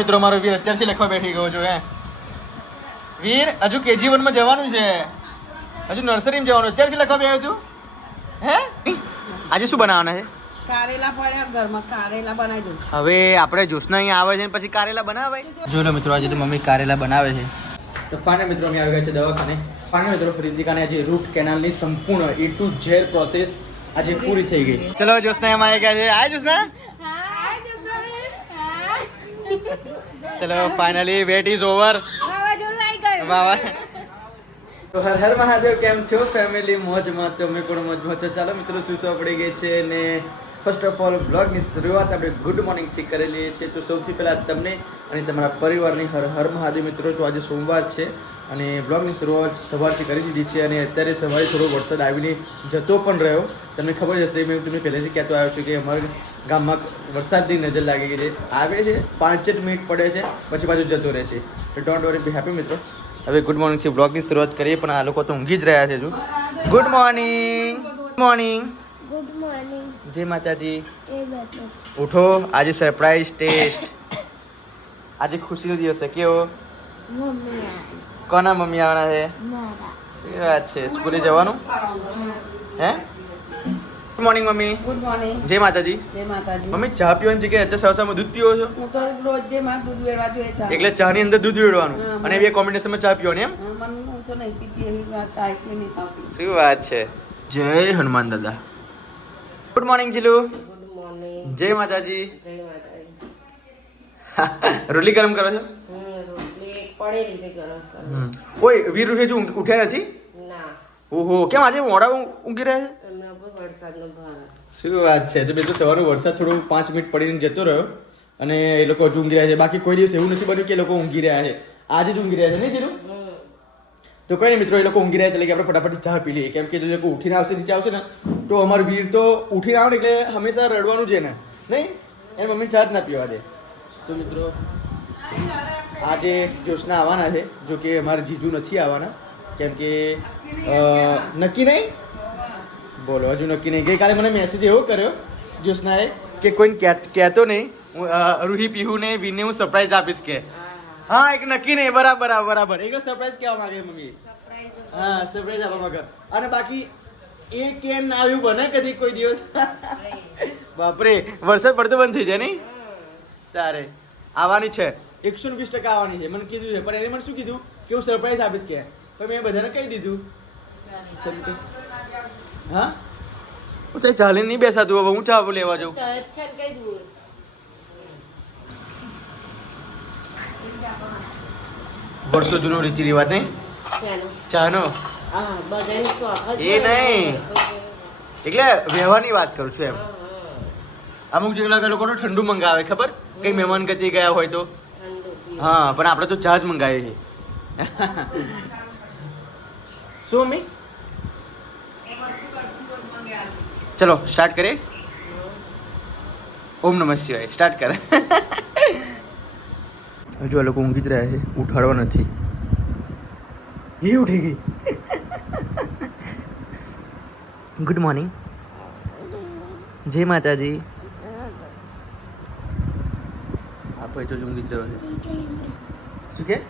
મિત્રો મારો વીર અત્યારથી લખવા બેઠી ગયો છું હે. વીર હજુ કેજી વનમાં જવાનું છે. હજુ નર્સરીમાં જવાનું. અત્યારથી લખવા બેઠો છું? હે? આજે શું બનાવવાના છે? કારેલા પડ્યા ઘરમાં કારેલા બનાવી દઉં. હવે આપણે જ્યોત્સના અહીંયા આવે છે ને પછી કારેલા બનાવાય. જો મિત્રો આજે તો મમ્મી કારેલા બનાવે છે. તો ફાઇનલ મિત્રો અમે આવી ગયા છે દવાખાને. ફાઇનલ મિત્રો રીતિકાને આજે રૂટ કેનાલની સંપૂર્ણ એ ટુ ઝેડ પ્રોસેસ આજે પૂરી થઈ ગઈ. ચલો જોશના એમાં આવી ગયા છે. આ જ્યોત્સના. ચલો ફાઇનલી વેટ ઇઝ ઓવર વાહ તો હર હર મહાદેવ કેમ છો? ફેમિલી મોજમાં અમે પણ મોજમાં છો. ચાલો મિત્રો સુસો પડી ગઈ છે ને ફર્સ્ટ ઓફ ઓલ બ્લોગની શરૂઆત આપણે ગુડ મોર્નિંગથી કરેલી છે તો સૌથી પહેલાં તમને અને તમારા પરિવારની હર હર મહાદેવ મિત્રો તો આજે સોમવાર છે અને બ્લોગની શરૂઆત સવારથી કરી દીધી છે અને અત્યારે સવારે થોડો વરસાદ આવીને જતો પણ રહ્યો. તમને ખબર જ હશે મેં તમને પહેલેથી કહેતો આવ્યો છું કે અમારા ગામમાં વરસાદની નજર લાગી ગઈ છે. આવે છે પાંચ જ મિનિટ પડે છે પછી પાછું જતો રહે છે. તો ડોન્ટ વરી બી હેપી મિત્રો. હવે ગુડ મોર્નિંગ છે બ્લોગની શરૂઆત કરીએ પણ આ લોકો તો ઊંઘી જ રહ્યા છે જો. Good morning good morning good morning જય માતાજી. ઉઠો. આજે સરપ્રાઈઝ ટેસ્ટ આજે ખુશીનો દિવસ છે. કેવો? કોના મમ્મી આવવાના છે? શું વાત છે? સ્કૂલે જવાનું? હે? Good morning mummy. Good morning જય માતાજી. જય માતાજી. મમ્મી ચા પીવાની જગ્યાએ અત્યારે સવારમાં દૂધ પીવો છો? હું તો રોજ જે મારે દૂધ વેળવા જોઈએ ચા. એટલે ચાની અંદર દૂધ વેડવાનું અને બે કોમ્બિનેશનમાં ચા પીવાની એમ? મને હું તો નહીં પીતી એવી વાત ચા એકલી નહીં ખાતી શું વાત છે? જય હનુમાન દાદા. Good morning Jilu. Good morning જય માતાજી. જય માતાજી. રોટલી ગરમ કરો છો? પડેલી છે ગરમ કરો. ઓય વીર રૂહે જો ઉઠ્યા નથી? ના. ઓહો કેમ આજે મોડા ઊંઘી રહ્યા છે? શું વાત છે? તો બે તો સવારનો વરસાદ થોડો પાંચ મિનિટ પડીને જતો રહ્યો અને એ લોકો હજુ ઊંઘી રહ્યા છે. બાકી કોઈ દિવસ એવું નથી બન્યું કે એ લોકો ઊંઘી રહ્યા છે. આજે જ ઊંઘી રહ્યા છે નહીં જીલું તો કઈ નહીં મિત્રો એ લોકો ઊંઘી રહ્યા એટલે કે આપણે ફટાફટ ચા પી લઈએ. કેમ કે જો લોકો ઉઠીને આવશે નીચે આવશે ને તો અમારું વીર તો ઉઠીને આવે ને એટલે હંમેશા રડવાનું છે ને નહીં? એને મમ્મી ચા જ ના પીવા દે. તો મિત્રો આજે જોશના આવવાના છે જો કે અમારા જીજુ નથી આવવાના. કેમ કે નક્કી નહીં? બોલો હજુ નક્કી નહીં. ગઈકાલે મને મેસેજ એવો કર્યો જ્યોત્સનાએ કે કોઈને કહેત- નહીં હું રૂહી પીહુને વિનને હું સરપ્રાઈઝ આપીશ કે. હા એક નક્કી નહીં બરાબર બરાબર. એક સરપ્રાઈઝ કહેવા માંગે મમ્મી હા સરપ્રાઈઝ આપવા માંગે. અને બાકી એ કેન આવ્યું બને કદી કોઈ દિવસ. બાપરે વરસાદ પડતો બંધ થઈ જાય નહીં? તારે આવવાની છે. એકસો વીસ ટકા આવવાની છે. મને કીધું છે પણ એને મને શું કીધું? કે હું સરપ્રાઈઝ આપીશ કે. પણ મેં બધાને કહી દીધું. હા? હું તો ચાલે નહીં બેસાતું હવે હું ચા લેવા જાઉં. વર્ષો જૂનો રીતિ રિવાજ નહીં? ચાનો? એ નહીં. એટલે વ્યવહારની વાત કરું છું એમ. અમુક જગ્યા લોકો ઠંડુ મંગાવે ખબર? કઈ મહેમાન ગતિ ગયા હોય તો. હા પણ આપણે તો ચા જ મંગાવીએ છીએ. શું મમ્મી? ચલો સ્ટાર્ટ કરીએ? ઓમ નમઃ શિવાય સ્ટાર્ટ કરે. હજુ આ લોકો ઊંઘી જ રહ્યા છે ઉઠાડવા નથી. એ ઉઠી ગઈ. ગુડ મોર્નિંગ જય માતાજી. આપો એ તો ઊંઘી જ રહ્યો છે. શું કે?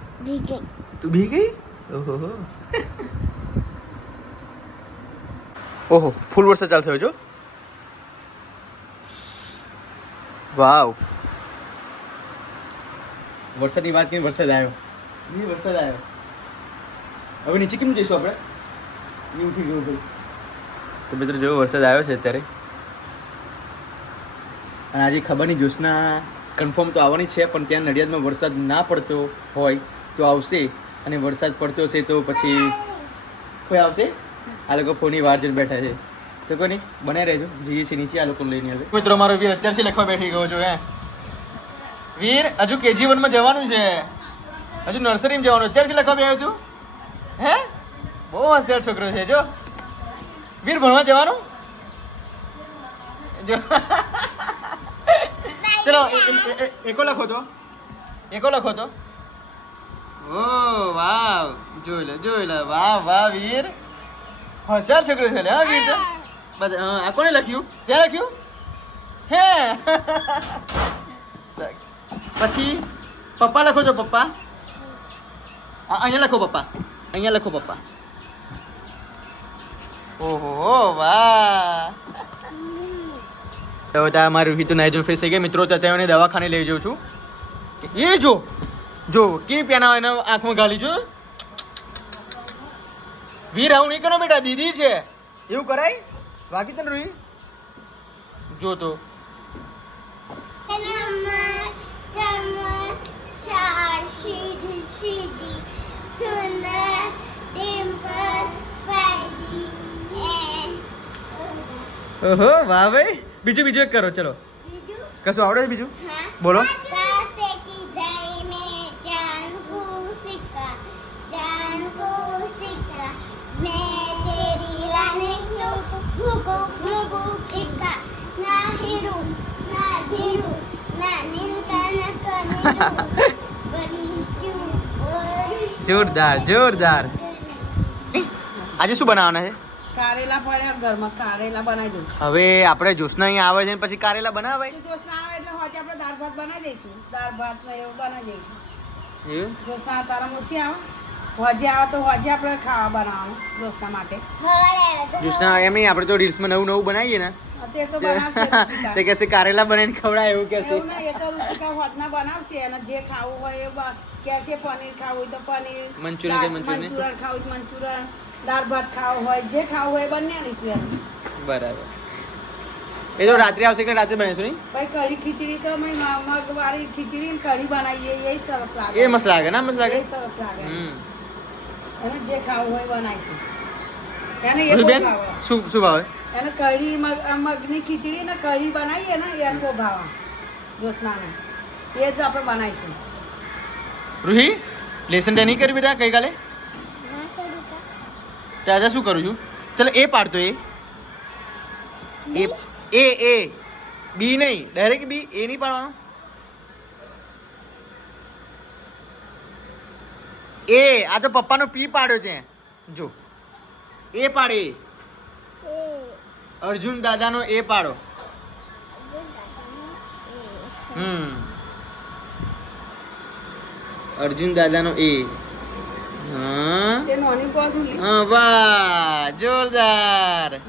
તું બી ગઈ? ઓહો. ઓહો ફૂલ વરસાદ ચાલુ થયો છો વાવ. વરસાદની વાત કરીને વરસાદ આવ્યો. નહીં વરસાદ આવ્યો. હવે નીચે કેમ જઈશું આપણે? નહીં ઉઠી ગયું ભાઈ. તો મિત્રો જેવો વરસાદ આવ્યો છે અત્યારે. અને આજે ખબર નહીં જ્યોત્સના કન્ફર્મ તો આવવાની છે પણ ત્યાં નડિયાદમાં વરસાદ ના પડતો હોય તો આવશે. અને વરસાદ પડતો હશે તો પછી કોઈ આવશે? આ લોકો ફોનની વાર જોઈને બેઠા છે. તો કોઈ નહીં બનાવી રહેજો. જઈએ છીએ નીચે આ લોકો લઈને આવે. મિત્રો મારો વીર અત્યારથી લખવા બેઠી ગયો છો હે. વીર હજુ કેજી વનમાં જવાનું છે. હજુ નર્સરીમાં જવાનું. અત્યારથી લખવા બેઠો છું? હે? બહુ હોશિયાર છોકરો છે જો. વીર ભણવા જવાનું? જો. ચલો એકો લખો તો. એકો લખો તો. ઓ વાવ. જોઈ લે જોઈ લે. વાહ વાહ વીર. હોશિયાર છોકરો છે હા વીર બધા આ કોને લખ્યું? ત્યાં લખ્યું? હે. પછી પપ્પા લખો છો પપ્પા? અહીંયા લખો પપ્પા. અહીંયા લખો પપ્પા. ઓહો વાહ. તો ત્યાં મારી રૂહી તો નાઈ ફેસ થઈ ગઈ. મિત્રો તો ત્યાં એને દવાખાને લઈ જાઉં છું. એ જો જો કે પેના એના આંખમાં ગાલી જો. વીર આવું નહીં કરો બેટા દીદી છે. એવું કરાય? બાકી તને રૂહી જો તો. ઓહો વાહ ભાઈ. બીજું બીજું એક કરો ચલો. કશું આવડે છે બીજું? બોલો. જોરદાર જોરદાર. આજે શું બનાવવાના છે? કારેલા પડ્યા ઘરમાં કારેલા બનાવી હવે આપણે જોસના અહીંયા આવે છે ને પછી કારેલા બનાવાય? જોશના આવે એટલે હોજે આપણે દાળ ભાત બનાવી દઈશું. દાળ ભાત ને એવું બનાવી દઈશું. જોશના તારા મોસી આવે? હોજે આવે તો હોજે આપણે ખાવા બનાવવાનું જ્યોત્સના માટે. हरे એમ નહીં આપણે તો રીલ્સમાં નવું નવું બનાવીએ ને. તે બનાવશે કહેશે કારેલા બનાવીને ખવડાય એવું કહેશે એ તો રુચિકા હોજના બનાવશે અને જે ખાવું હોય એ કહેશે પનીર ખાવું હોય તો પનીર મંચુરિયન કે દાળ- મંચુરિયન? મંચુરિયન ખાવું હોય મંચુરિયન દાળ ભાત ખાવું હોય જે ખાવું હોય એ બંને આવીશું એમ. બરાબર. એ તો રાત્રે આવશે કે રાત્રે બનાવીશું નહીં? ભાઈ કઢી ખીચડી તો અમે મ- મગવાળી ખીચડી ને કઢી બનાવીએ એ સરસ લાગે. એ મસ્ત લાગે ના મસ્ત લાગે? સરસ લાગે. હમ. એને જે ખાવું હોય એ બનાવીશું એને એ બહુ બેન ભાવે. શું શું ભાવે? એને કઢી મગ આ મગની ખીચડી ને કઢી બનાવીએ ને એને બહુ ભાવે. જ્યોત્સનાને એ જ આપણે બનાવીશું. રૂહી લેસન ડે નહીં કરી બેટા ગઈકાલે? તો. આજે શું કરું છું? ચાલો એ પાડતો એ. એ એ એ. બી નહીં ડાયરેક્ટ બી એ નહીં પાડવાનો. એ આ તો પપ્પાનો પી પાડ્યો છે. જો. એ પાડે. અર્જુન દાદાનો એ પાડો. હમ. અર્જુન દાદાનો એ. હા. વાહ જોરદાર.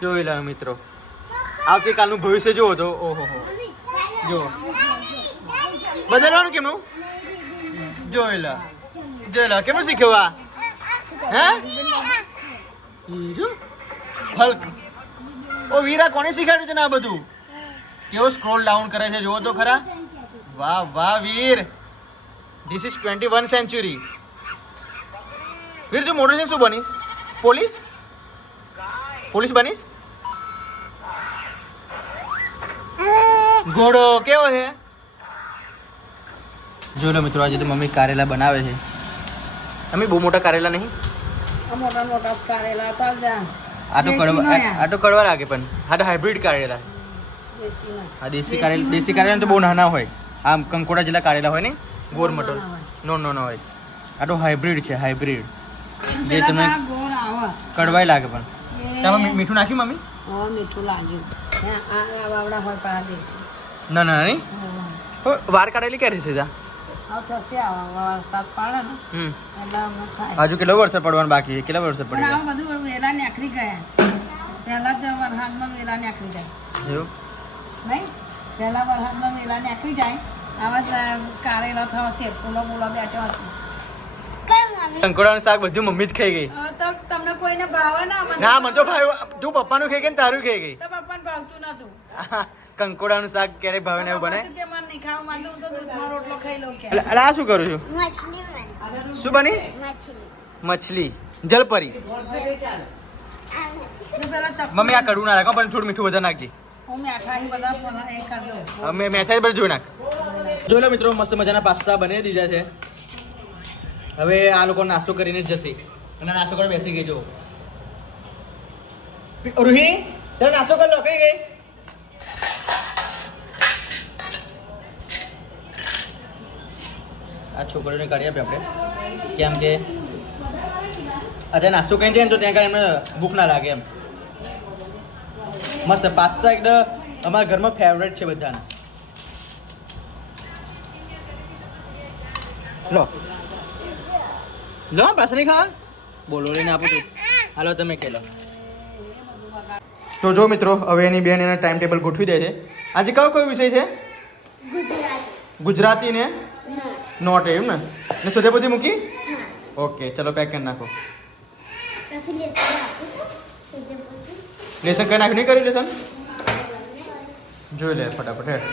જોઈ લો મિત્રો. આવતીકાલનું ભવિષ્ય જુઓ તો ઓહો જો બદલવાનું કેમનું? જોઈ લો. જોઈ લો કેમનું શીખ્યું આ હે? બીજું? જો ઓ, વીરા કોને શીખવાડ્યું તને આ બધું? કેવો સ્ક્રોલ ડાઉન કરે છે, જુઓ તો ખરા. વાહ વાહ, Veer. This is twenty one century Veer, તું મોટો શું બનીશ? પોલીસ? પોલીસ બનીશ? ઘોડો કેવો છે? જો લો મિત્રો, આજે તો મમ્મી કારેલા બનાવે છે. મમ્મી બહુ મોટા કારેલા નહીં? આ મોટા મોટા કારેલા હતા આ તો કડવા આ- તો કડવા લાગે પણ. આ તો હાઇબ્રિડ કારેલા. ના. દેશી કારેલા દેશી કારેલા તો બહુ નાના હોય. આમ કંકોડા જેટલા કારેલા હોય ને ગોળ મટોલ નો નો નો હોય. આ તો હાઇબ્રિડ છે હાઇબ્રિડ જે તમે- કડવાય લાગે પણ. તમે મીઠું નાખ્યું મમ્મી? મીઠું લાગ્યું. હે, ના ના વાર કાઢેલી ક્યારે છે હજુ કેટલો વર્ષે પડવાનું બાકી? કેટલા વર્ષે પડે આ બધું વેલા નીકળી ગયા. પહેલા તો વરસાદમાં વેલા નીકળી જાય. એવું? નહીં? પહેલા વરસાદમાં વેલા નીકળી જાય. આવા કારેલા થવા છે ફૂલો ફૂલો બેઠો કંકોડાનું શાક બધું મમ્મી જ ખાઈ ગઈ. તો તમને કોઈને ભાવે ના ના મને ભાવ. તું પપ્પાનું ખાઈ ગઈ ને તારું ખાઈ ગઈ. તો પપ્પાને ભાવતું નતું. કંકોડાનું શાક ક્યારે ભાવે ને એવું બને? એટલે આ શું કરું છું? શું બની? મછલી. જલપરી. મમ્મી આ કડવું ના રાખો પણ થોડું મીઠું વધારે નાખજે. અમે મેથાઈ પર જોઈ નાખ. જોઈ લો મિત્રો મસ્ત મજાના પાસ્તા બની દીધા છે. હવે આ લોકો નાસ્તો કરીને જ જશે. નાસ્તો કરીને બેસી ગઈ જો રૂહી ગઈ? આ છોકરીઓને કાઢી આપીએ આપણે. કેમ કે અત્યારે નાસ્તો કઈ જાય ને તો ત્યાં કાંઈ એમને ભૂખ ના લાગે એમ. મસ્ત પાસ્તા એકદમ અમારા ઘરમાં ફેવરેટ છે બધાના. લો. લો પાછળ નહીં ખાવા? બોલો લઈને આપું છું હાલો તમે કે લો તો જો મિત્રો હવે એની બેન એના ટાઈમ ટેબલ ગોઠવી દે છે. આજે કયો કયો વિષય છે? ગુજરાતી. ને? નોટ એમ ને ને સુધે બધી મૂકી હા ઓકે ચલો પેક કરી નાખો કશું લેસન આપું સીધે પૂછું લેસન કરી નાખ્યું નહીં કર્યું લેસન જોઈ લે ફટાફટ હેડ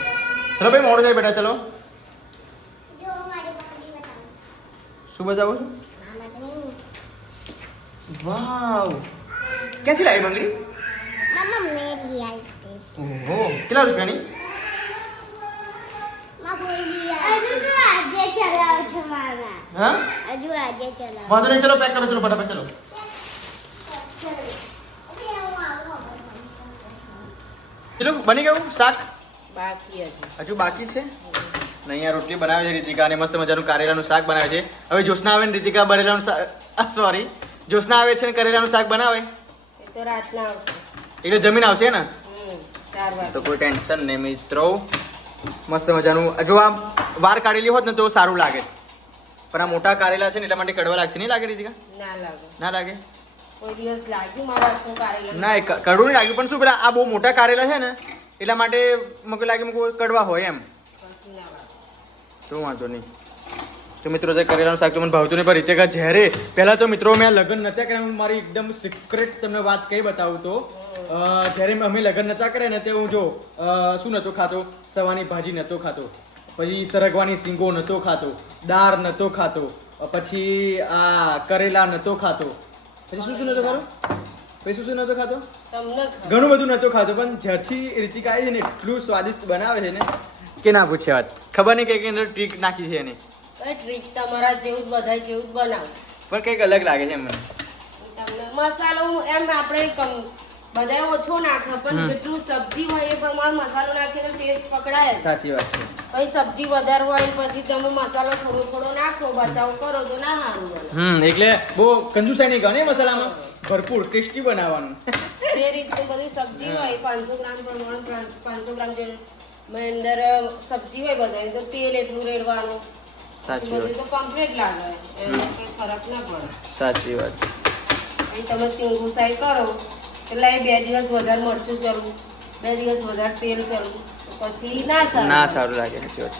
ચલો ભાઈ મોડું જાય બેટા ચલો જો મારી બાકી બતાવો શું બતાવો છો મામા વાવ ક્યાંથી લાવી બંગડી મામા મેરી આઈ ઓહો કેટલા રૂપિયાની ચલાવ છે મામા હા? હજુ આજે ચલાવ વાંધો નહીં ચલો પેક કરો ચલો ફટાફટ ચલો. કેટલું બની ગયું શાક? બાકી હજુ. બાકી છે? ને અહીંયા રોટલી બનાવે છે રીતિકા અને મસ્ત મજાનું કારેલાનું શાક બનાવે છે. હવે જોશના આવે ને રીતિકા બરેલાનું શાક સોરી જોશના આવે છે ને કરેલાનું શાક બનાવે? એ તો રાતના આવશે. એટલે જમીન આવશે ને? તો કોઈ ટેન્શન નહીં મિત્રો. મસ્ત મજાનું જો આમ વાર કાઢેલી હોત ને તો સારું લાગે. પણ આ મોટા કારેલા છે ને એટલા માટે કડવા લાગશે. નહીં લાગે રીતિકા? ના લાગે. ના લાગે? કોઈ દિવસ લાગ્યું મારા હાથનું કારેલા. ના કડવું નહીં લાગ્યું પણ શું પેલા આ બહુ મોટા કારેલા છે ને એટલા માટે મને લાગે કડવા હોય એમ. તો વાંધો નહીં. તો મિત્રો જે કરેલાનું શાક તો મને ભાવતું નહીં પણ રીતિકા જ્યારે પહેલાં તો મિત્રો મેં લગ્ન નહોતા કર્યા હું મારી એકદમ સિક્રેટ તમને વાત કહી બતાવું તો. જ્યારે અમે લગ્ન નહોતા કર્યા ને તે હું જો શું નહોતો ખાતો? સવાની ભાજી નહોતો ખાતો. પછી સરગવાની સિંગો નહોતો ખાતો દાળ નહોતો ખાતો પછી આ કરેલા નહોતો ખાતો. પછી શું શું નહોતો ખાતો પછી શું શું નહોતો ખાતો ઘણું બધું નહોતું ખાતો પણ જ્યારથી રીતિકા આવી છે ને એટલું સ્વાદિષ્ટ બનાવે છે ને કે ના પૂછે વાત. ખબર નહીં કે અંદર ટ્રીક નાખી છે એની. ટ્રીક તમારા જેવું બધા જેવું જ બનાવો. પણ કંઈક અલગ લાગે છે મને મસાલો એમ આપણે કમ બધા ઓછો નાખે પણ જેટલું સબ્જી હોય એ પ્રમાણે મસાલો નાખીને ટેસ્ટ પકડાય. સાચી વાત છે. પછી સબ્જી વધારે હોય પછી તમે મસાલો થોડો થોડો નાખો બચાવ કરો તો ના સારું હમ એટલે બહુ કંજુસાઈ નહીં ગણે મસાલામાં? ભરપૂર ટેસ્ટી બનાવવાનું. જે રીતની બધી સબ્જી હોય પાંચસો ગ્રામ પ્રમાણે પાંચસો ગ્રામ જે અંદર સબ્જી હોય બધાની તો તેલ એટલું રેડવાનું. સાચી વાત. તો કમ્પ્લીટ લાગે એમાં કોઈ ફરક ના પડે. સાચી વાત. તમે ચીંગુસાઈ કરો એટલે એ બે દિવસ વધારે મરચું ચડવું બે દિવસ વધારે તેલ ચડવું પછી ના સારું ના સારું લાગે સાચી વાત.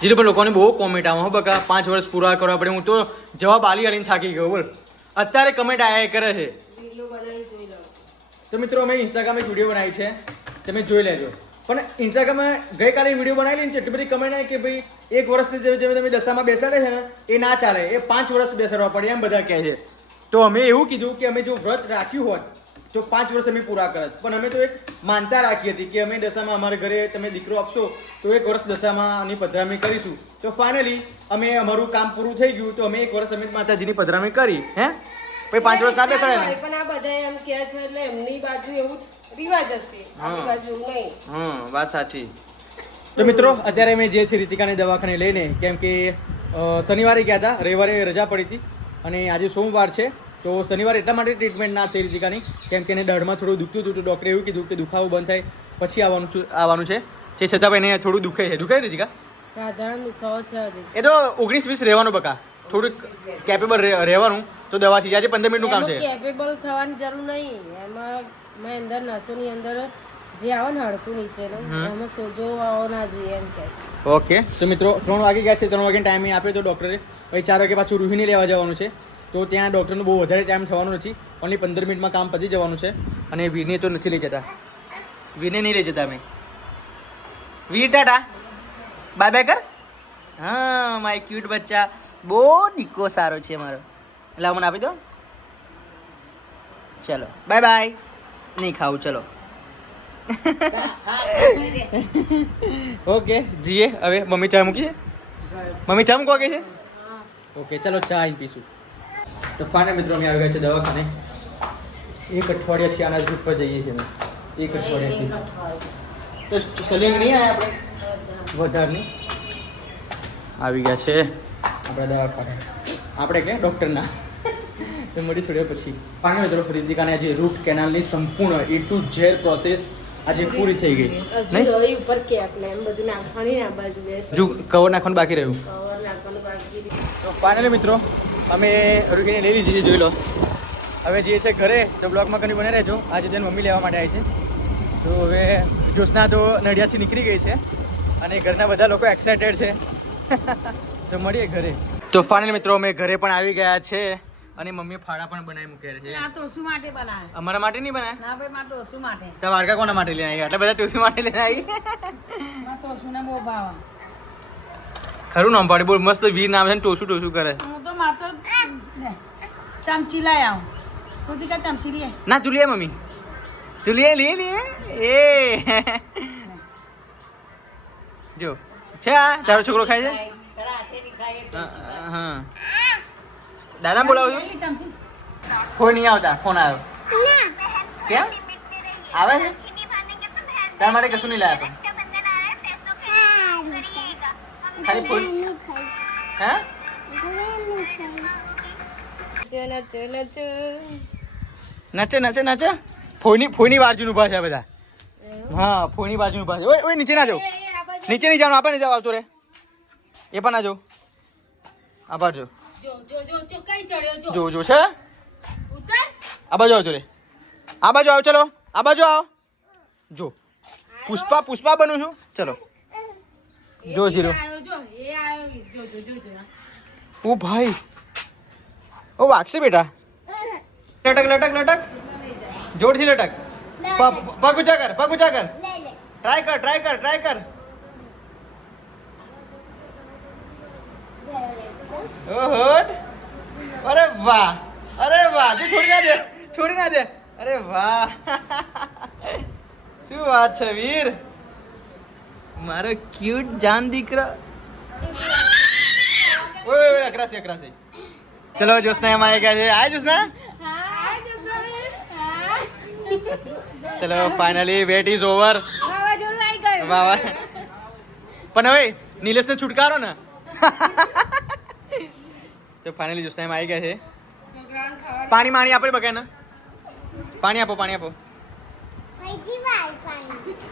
પણ લોકોને બહુ કોમેન્ટ આવે હો બકા પાંચ વર્ષ પૂરા કરવા પડે હું તો જવાબ આલી આલીને થાકી ગયો બોલ. અત્યારે કમેન્ટ આયા કરે છે. વીડિયો બનાવી જોઈ લો. તો મિત્રો અમે ઇન્સ્ટાગ્રામ એક વીડિયો બનાવી છે તમે જોઈ લેજો. પણ ઇન્સ્ટાગ્રામમાં ગઈકાલે વીડિયો બનાવેલી ને એટલી બધી કમેન્ટ આવી કે ભાઈ એક વર્ષથી જે જે તમે દશામાં બેસાડે છે ને એ ના ચાલે. એ પાંચ વર્ષ બેસાડવા પડે એમ બધા કહે છે. તો અમે એવું કીધું કે અમે જો વ્રત રાખ્યું હોત તો પાંચ વર્ષ અમે પૂરા કરત. પણ અમે તો એક માનતા રાખી હતી કે અમે દશામાં અમારા ઘરે તમે દીકરો આપશો તો એક વર્ષ દશામાં આની પધરામણી કરીશું. તો ફાઇનલી અમે અમારું કામ પૂરું થઈ ગયું તો અમે એક વર્ષ અમે માતાજીની પધરામણી કરી હે? પછી પાંચ વર્ષ ના બેસાડે ને? પણ આ બધા એમ કહે છે એટલે એમની બાજુ એવું રિવાજ હશે. આપણી બાજુ નહીં. હમ વાત સાચી. તો મિત્રો અત્યારે અમે જે છે રીતિકાને દવાખાને લઈને કેમ કે શનિવારે ગયા હતા રવિવારે રજા પડી હતી. અને આજે સોમવાર છે તો શનિવારે એટલા માટે ટ્રીટમેન્ટ ના થઈ રીતિકાની કેમ કે એને દળમાં થોડું દુખતું હતું તો ડૉક્ટરે એવું કીધું કે દુખાવો બંધ થાય પછી આવવાનું આવવાનું છે? તે છતાં પણ એને થોડું દુખે છે. દુખે રીતિકા? સાધારણ દુખાવો છે એ તો ઓગણીસ વીસ રહેવાનું બકા. થોડુંક કેપેબલ રહેવાનું તો દવાથી આજે પંદર મિનિટનું કામ છે. કેપેબલ થવાની જરૂર નહીં. એમાં મેં અંદર નસોની અંદર જે આવે ને હડકું નીચેનું એમાં સોજો આવો ના જોઈએ એમ કે. ઓકે તો મિત્રો ત્રણ વાગે ગયા છે ત્રણ વાગે ટાઈમ આપ્યો તો ડૉક્ટરે પછી ચાર વાગે પાછું રૂહીને લેવા જવાનું છે. તો ત્યાં ડૉક્ટરનું બહુ વધારે ટાઈમ થવાનો નથી. ઓનલી પંદર મિનિટમાં કામ પતી જવાનું છે. અને વીરને તો નથી લઈ જતા. વીરને નહીં લઈ જતા અમે. વીર ટાટા. બાય બાય કર. હા માય ક્યુટ બચ્ચા. બહુ ડીકો સારો છે મારો. એટલે મને આપી દો. ચલો બાય બાય નહીં ખાવું ચલો. ઓકે જીએ. હવે મમ્મી ચા મૂકીએ? મમ્મી ચા મૂકવા કે છે? ઓકે ચલો ચા પીશું. તો ફાને મિત્રો, અમે આવી ગયા છે દવાખાને. એક અઠવાડિયાથી આના જ પર જઈએ છીએ એક અઠવાડિયાથી. તો સલિંગ નહીં આવ્યા આપણે? વધારની આવી ગયા છે આપણા દવાખાને. આપણે કે ડૉક્ટરના? મળી થોડી પછી. પાણી મિત્રો રીતિકાને આજે રૂટ કેનાલની સંપૂર્ણ એ ટુ ઝેર પ્રોસેસ આજે પૂરી થઈ ગઈ. નહીં? ઉપર કે આપણે એમ બધું નાખવાની આ બાજુ બેસ. જો કવર નાખવાનું બાકી રહ્યું. કવર તો ફાઇનલી મિત્રો અમે રૂકીને લઈ લીધી છે જોઈ લો. હવે જે છે ઘરે તો બ્લોગમાં કની બને રહેજો. આજે તેને મમ્મી લેવા માટે આવી છે. તો હવે જ્યોત્સના તો નડિયાથી નીકળી ગઈ છે અને ઘરના બધા લોકો એક્સાઇટેડ છે. તો મળીએ ઘરે. તો ફાઇનલ મિત્રો અમે ઘરે પણ આવી ગયા છે. અને મમ્મીએ ફાળા પણ બનાવી મૂકે છે. આ ટોસુ માટે બનાવે? અમારા માટે નહીં બનાવે? ના ભાઈ મારા ટોસુ માટે? તો વારકા કોના માટે લઈને આવી એટલે બધા ટોસુ માટે લઈને આવી મારા ટોસુને બહુ ભાવ. ખરું નામ પાડી બોલ મસ્ત વીર નામ છે ને ટોસું ટોસું કરે. હું તો માથો ચમચી લઈ આવું. કૃતિકા ચમચી લઈએ ના તું લે મમ્મી. તું લે લે લે. એ. જો. છે આ? તારો છોકરો ખાય છે? હા, હા. દાદા બોલાવું છું લઈ ચમચી ફોન નહીં આવતા ફોન આવ્યો કેમ આવે છે તારા માટે કશું નહીં લાયા પણ ખાલી ફોન હે ચો નચો નચો નાચે નાચે નાચે ફોઈની ફોઈની બાજુ ઊભા છે આ બધા હા ફોઈની બાજુ ઊભા છે ઓય ઓય નીચે ના જાઓ એ, એ, આ બાજુ નીચે નહીં જવાનું આપણે જાવ આવતો રે એ પણ ના જો આ બાજુ જો જો જો જો કઈ ચડ્યો જો. જો જો છે? આ બાજુ આવજો રે. આ બાજુ આવો ચલો. આ બાજુ આવો. જો. પુષ્પા પુષ્પા બનું છું. ચલો. જો જીરો. આયો જો. એ આયો જો જો જો જો. ઓ ભાઈ. ઓ વાગશે બેટા. લટક લટક લટક. જોરથી લટક. પ- પગ ઊંચા કર પગ ઊંચા કર ટ્રાય કર ટ્રાય કર ટ્રાય કર. ઓહોટ અરે વાહ. અરે વાહ. તું છોડી ના દે. છોડી ના દે. અરે વાહ. શું વાત છે વીર? મારો ક્યુટ જાન દીકરો. ઓય ઓય અકરાસી અકરાસી ચલો જોસના અમારે ક્યાં છે. આય જોસના ચલો ફાઇનલી વેટ ઇઝ ઓવર વાહ પણ હવે નિલેશને છુટકારો ને. તો ફાઇનલી જોસના એમાં આવી ગયા છે. પાણી માણી આપે બગાય ને પાણી આપો પાણી આપો.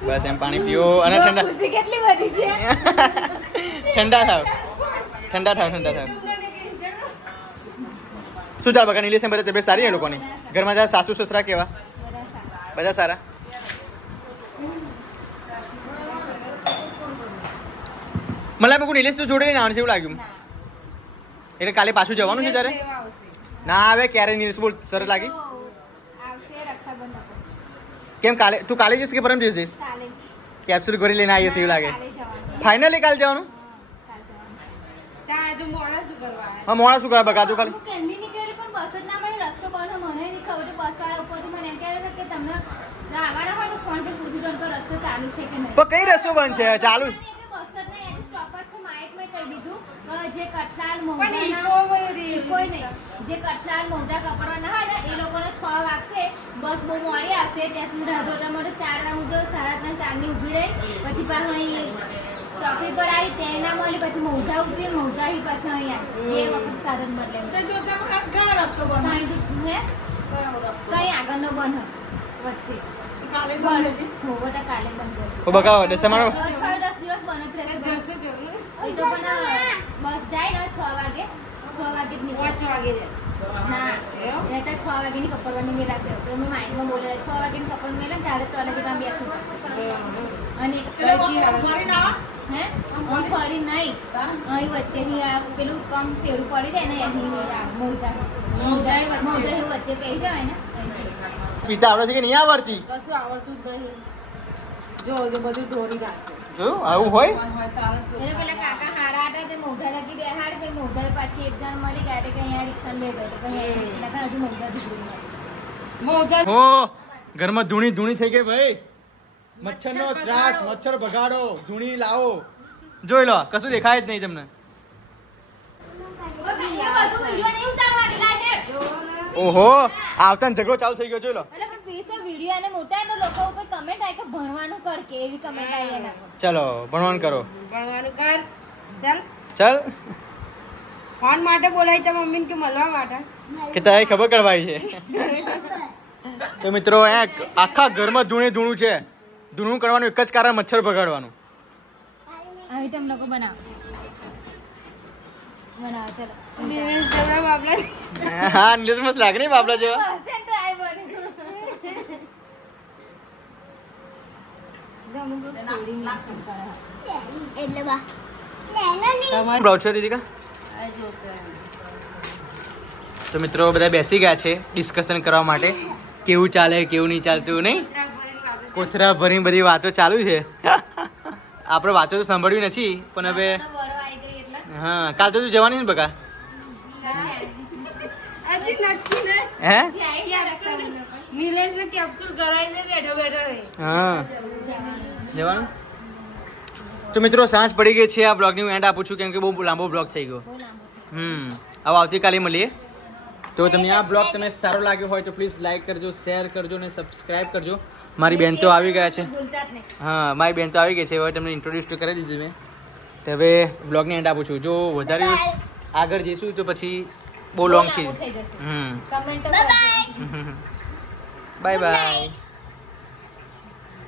બસ એમ પાણી પીઓ અને ઠંડા કેટલી બધી છે. ઠંડા થાવ. ઠંડા થાવ ઠંડા થાવ. શું ચાલ બગા નિલેશ બધા તબિયત સારી એ લોકોની? ઘરમાં તારા સાસુ સસરા કેવા? બધા સારા. મને લાગે નિલેશ તો જોડે નહીં આવવાનું છે એવું લાગ્યું. એટલે કાલે પાછું જવાનું છે તારે ના આવે ક્યારે નિલેશ બોલ સરસ લાગી. કેમ કાલે? તું કાલે જઈશ કે પરમ દિવસ જઈશ? કેપ્સ્યુલ કરી લઈને આવીએ એવું લાગે. ફાઇનલી કાલે જવાનું? મોડા શું કરવા? હા મોડા શું કરે બકા તું કાલે હું કેમની નીકળેલી પણ બસ જ ના મળી રસ્તો બંધ મને નહીં ખબર છે બસ વાળા ઉપરથી મને એમ કહેતા હતા કે તમને આવવાના હોય તો ફોન પર પૂછી દો તો રસ્તો ચાલુ છે કે નહીં. પણ કઈ રસ્તો બંધ છે? ચાલુ મને એમ કે બસ જ નહીં એનું સ્ટોપ જ છે માઇકમાં કહી દીધું કે જે ઈકો વળી કોઈ નહીં. જે કઠલાલ મોંઘા કપડવાના હોય ને એ લોકોને છ વાગશે બસ બહુ મોડી આવશે ત્યાં સુધી રાહ જોતા માટે ચાર વાગ તો સાડા ત્રણ ચારની ઊભી રહી પછી પાછું અહીં ચોકડી પર આવી તે ના મળી પછી મોંઘા ઉતરી મોંઘા પાછું અહીંયા બે વખત સાધન બદલે. કઈ આગળનો બંધ વચ્ચે. છે ઓ બકા દસમાનો અઠવાડિયે દસ દિવસ બંધ રહેશે જશે જો ને. એ તો પણ બસ જાય ને છ વાગે. છ વાગે પાંચ વાગે. ના છ કપડવાની મેલાશે તો મેં માઇન્ડમાં બોલે છ વાગેની કપડ મેલે ને ત્યારે ટોલે ત્યાં બેસવું પડશે. અને એટલે ના? હે હું? ફરી? નહીં. અહીં વચ્ચેથી આ પેલું કમ સેરું પડી જાય ને એની આ મોરધા વચ્ચે. પહેરી જાય ને. પિતા આવડે છે કે નહીં આવડતી? કશું આવડતું જ નહીં. જો જો બધું ઢોરી રાખે જોયું આવું હોય? એટલે પેલા કાકા હારા હતા તે મોઘા લાગી બે હાર પછી મોઢા પાછી એક જણ મળી ગયા કે અહીંયા રિક્ષા બે ગયો તો અહીંયા રિક્ષા હજુ મોઢા દીકરી મોઢા હો ઘરમાં ધૂણી ધૂણી થઈ ગઈ ભાઈ. મચ્છરનો મચ્છર ત્રાસ મચ્છર ભગાડો ધૂણી લાવો. જોઈ લો કશું દેખાય જ નહીં તમને એ બધું વિડિયો નહીં ઉતારવાની લાગે ઓહો આવતા ને ઝઘડો ચાલુ થઈ ગયો જોઈ લો. અરે પણ પીસો વિડિયો અને મોટા એનો લોકો ઉપર કમેન્ટ આવી કે ભણવાનું કર કે એવી કમેન્ટ આવી એના ચલો ભણવાનું કરો. ભણવાનું કર. ચાલ. ચાલ. ફોન માટે બોલાવી તા મમ્મીને કે મળવા માટે? કે તારે ખબર કરવાઈ છે? તો મિત્રો અહીંયા આખા ઘરમાં ધૂણે ધૂણું છે. ધૂણું કરવાનું એક જ કારણ મચ્છર ભગાડવાનું. આઈટમ લોકો બનાવો. બનાવો ચલો. દિનેશ જેવડા હા નીલેશ મસ્ત લાગે ને બાબલા જેવા? તો. એટલે બા. મિત્રો બધા બેસી ગયા છે ડિસ્કશન કરવા માટે. કેવું ચાલે કેવું નહીં ચાલતું નહીં? કોથરા ભરીને બધી વાતો ચાલુ છે. આપણે વાતો તો સાંભળવી નથી પણ હવે તો બરો આવી ગઈ એટલે. હા કાલ તો તું જવાની ને બકા? હે? નિલેશ ને કેપ્સ્યુલ કરાવી દે બેઠો બેઠો. હા. જવાનું? તો મિત્રો સાંજ પડી ગઈ છે. આ બ્લોગની હું એન્ડ આપું છું કેમ કે બહુ લાંબો બ્લોગ થઈ ગયો. હમ. હવે આવતીકાલે મળીએ. તો તમને આ બ્લોગ તમને સારો લાગ્યો હોય તો પ્લીઝ લાઈક કરજો શેર કરજો ને સબસ્ક્રાઇબ કરજો. મારી બેન તો આવી ગયા છે. ભૂલતા જ નહીં હા મારી બેન તો આવી ગઈ છે. હવે તમને ઇન્ટ્રોડ્યુસ તો કરી દીધું મેં. તો હવે બ્લોગની એન્ડ આપું છું. જો વધારે આગળ જઈશું તો પછી બહુ લોંગ છે હમ. Comment bye bye